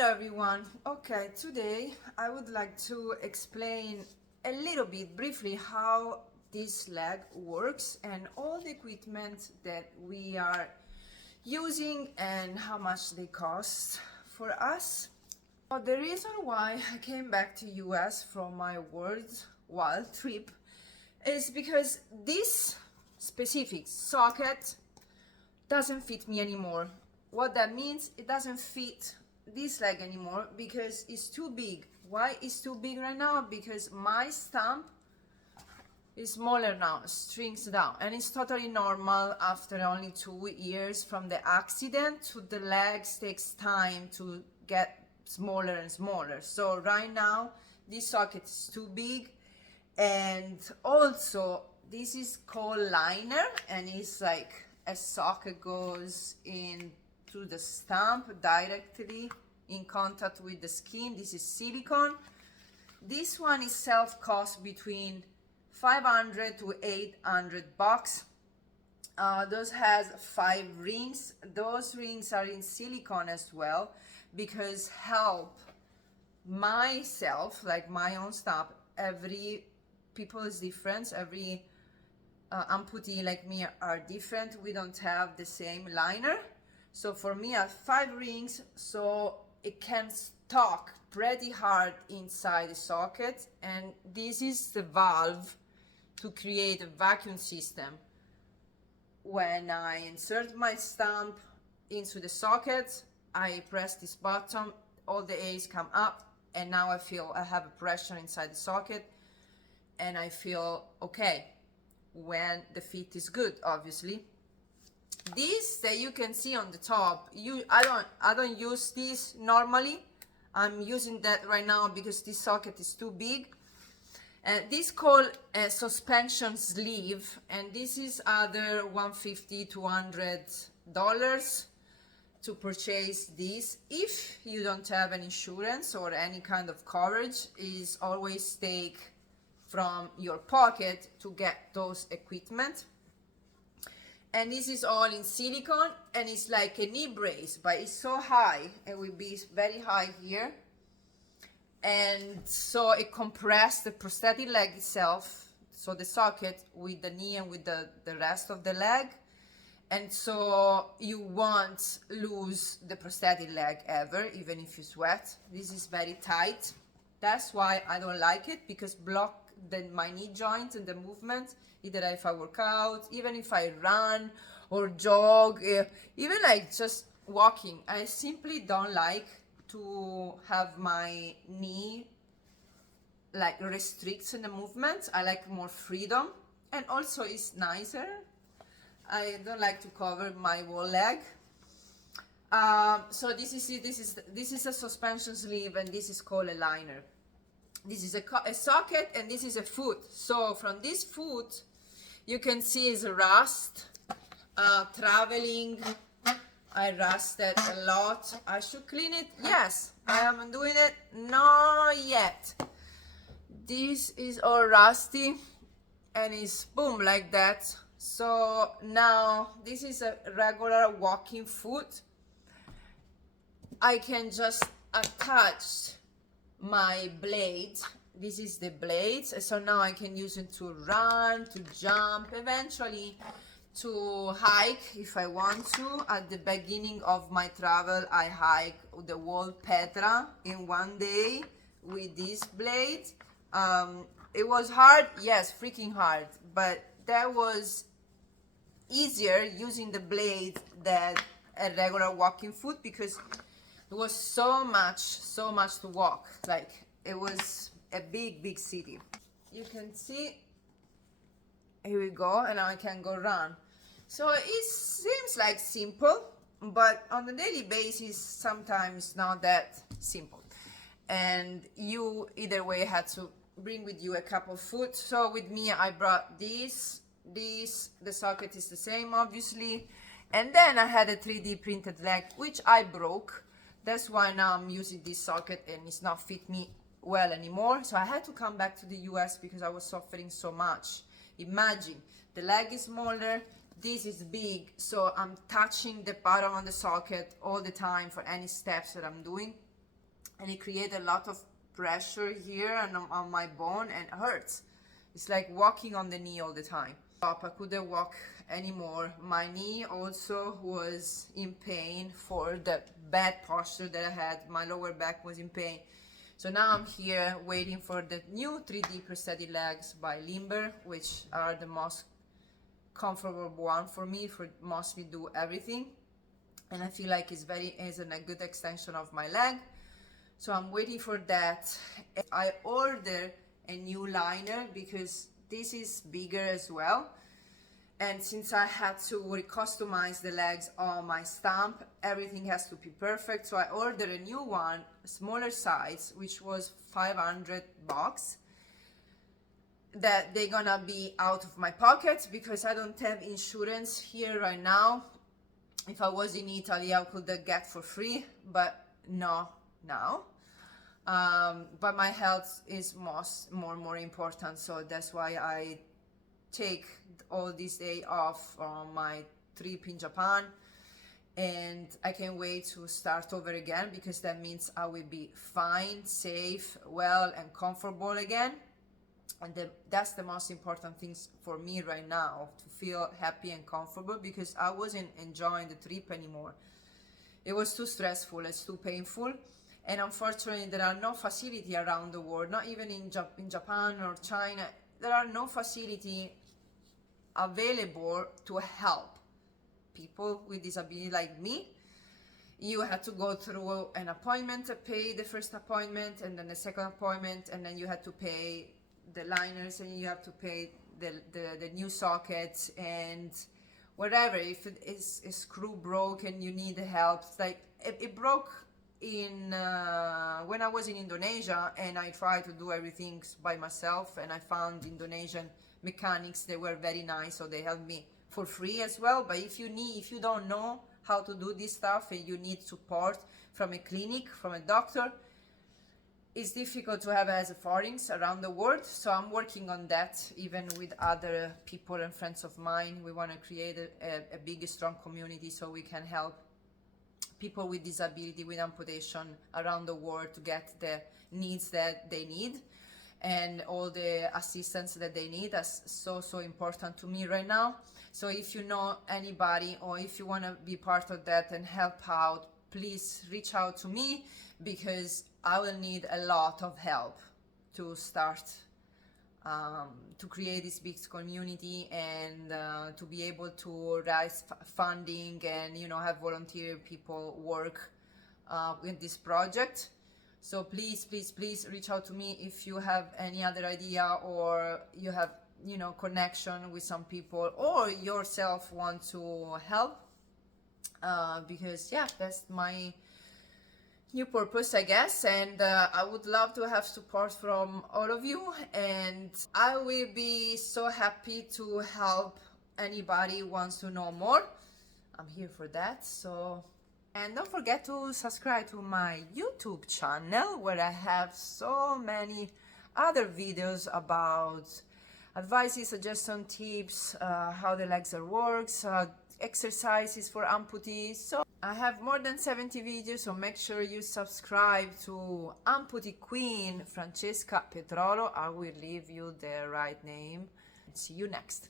Hello everyone. Okay, today I would like to explain a little bit briefly how this leg works and all the equipment that we are using and how much they cost for us. But the reason why I came back to US from my worldwide trip is because this specific socket doesn't fit me anymore. What that means, it doesn't fit this leg anymore because it's too big. Why it's too big right now? Because my stump is smaller now, shrinks down, and it's totally normal after only 2 years from the accident to the legs takes time to get smaller and smaller. So right now this socket is too big, and also this is called liner, and it's like a socket goes in through the stump directly in contact with the skin. This is silicone. This one itself costs between 500 to 800 bucks. Those has 5 rings. Those rings are in silicone as well because help myself, like my own stump. Every people is different. Every amputee like me are different. We don't have the same liner. So for me, I have 5 rings, so it can stuck pretty hard inside the socket, and this is the valve to create a vacuum system. When I insert my stump into the socket, I press this button, all the A's come up, and now I feel I have a pressure inside the socket, and I feel okay when the fit is good, obviously. This that you can see on the top, I don't use this normally. I'm using that right now because this socket is too big. This called a suspension sleeve, and this is other $150 to $200 to purchase this. If you don't have an insurance or any kind of coverage, is always take from your pocket to get those equipment. And this is all in silicone, and it's like a knee brace, but it's so high, it will be very high here, and so it compressed the prosthetic leg itself, so the socket with the knee and with the rest of the leg, and so you won't lose the prosthetic leg ever, even if you sweat. This is very tight. That's why I don't like it, because block my knee joint and the movement, either if I work out, even if I run or jog, even like just walking. I simply don't like to have my knee like restricts in the movement. I like more freedom, and also it's nicer. I don't like to cover my whole leg. So this is it. This is a suspension sleeve, and this is called a liner. This is a socket, and this is a foot. So from this foot, you can see is rust, traveling. I rusted a lot. I should clean it. Yes, I am doing it. Not yet. This is all rusty, and it's boom like that. So now this is a regular walking foot. I can just attach my blade. This is the blades, so now I can use it to run, to jump, eventually to hike if I want to. At the beginning of my travel, I hiked the whole Petra in one day with this blade. It was hard, yes, freaking hard, but that was easier using the blade than a regular walking foot, because it was so much to walk. Like, it was a big city. You can see, here we go, and now I can go run. So it seems like simple, but on a daily basis sometimes not that simple, and you either way had to bring with you a couple foot. So with me, I brought this, the socket is the same obviously, and then I had a 3D printed leg which I broke. That's why now I'm using this socket, and it's not fit me well anymore. So I had to come back to the US because I was suffering so much. Imagine, the leg is smaller, this is big, so I'm touching the bottom of the socket all the time for any steps that I'm doing. and it created a lot of pressure here and on my bone, and it hurts. It's like walking on the knee all the time. I couldn't walk anymore. My knee also was in pain for the bad posture that I had. My lower back was in pain. So now I'm here waiting for the new 3D prosthetic legs by Limber, which are the most comfortable one for me, for mostly do everything. And I feel like it's a good extension of my leg. So I'm waiting for that. I ordered a new liner because this is bigger as well. And since I had to customize the legs on my stamp, everything has to be perfect. So I ordered a new one, a smaller size, which was $500. That they're gonna be out of my pocket because I don't have insurance here right now. If I was in Italy, I could get for free, but no, now. But my health is more important, so that's why I take all this day off from my trip in Japan, and I can't wait to start over again because that means I will be fine, safe, well, and comfortable again. And that's the most important things for me right now, to feel happy and comfortable, because I wasn't enjoying the trip anymore. It was too stressful, it's too painful, and unfortunately there are no facility around the world, not even in Japan or China. There are no facility available to help people with disability like me. You had to go through an appointment, pay the first appointment, and then the second appointment, and then you had to pay the liners, and you have to pay the new sockets and whatever. If it is a screw broke and you need help, it's like it broke in when I was in Indonesia, and I tried to do everything by myself, and I found Indonesian mechanics. They were very nice, so they helped me for free as well. But if you don't know how to do this stuff and you need support from a clinic, from a doctor, it's difficult to have as a foreigners around the world. So I'm working on that, even with other people and friends of mine. We want to create a big, strong community so we can help people with disability, with amputation around the world to get the needs that they need and all the assistance that they need. That's so important to me right now. So if you know anybody, or if you want to be part of that and help out, please reach out to me, because I will need a lot of help to start to create this big community, and to be able to raise funding and have volunteer people work with this project. So please reach out to me if you have any other idea, or you have connection with some people, or yourself want to help, because yeah, that's my new purpose, I guess. And I would love to have support from all of you, and I will be so happy to help anybody who wants to know more. I'm here for that. So, and don't forget to subscribe to my YouTube channel, where I have so many other videos about advices, suggestion, tips, how the legs works, exercises for amputees. So I have more than 70 videos, so make sure you subscribe to Amputee Queen Francesca Petrolo. I will leave you the right name. See you next.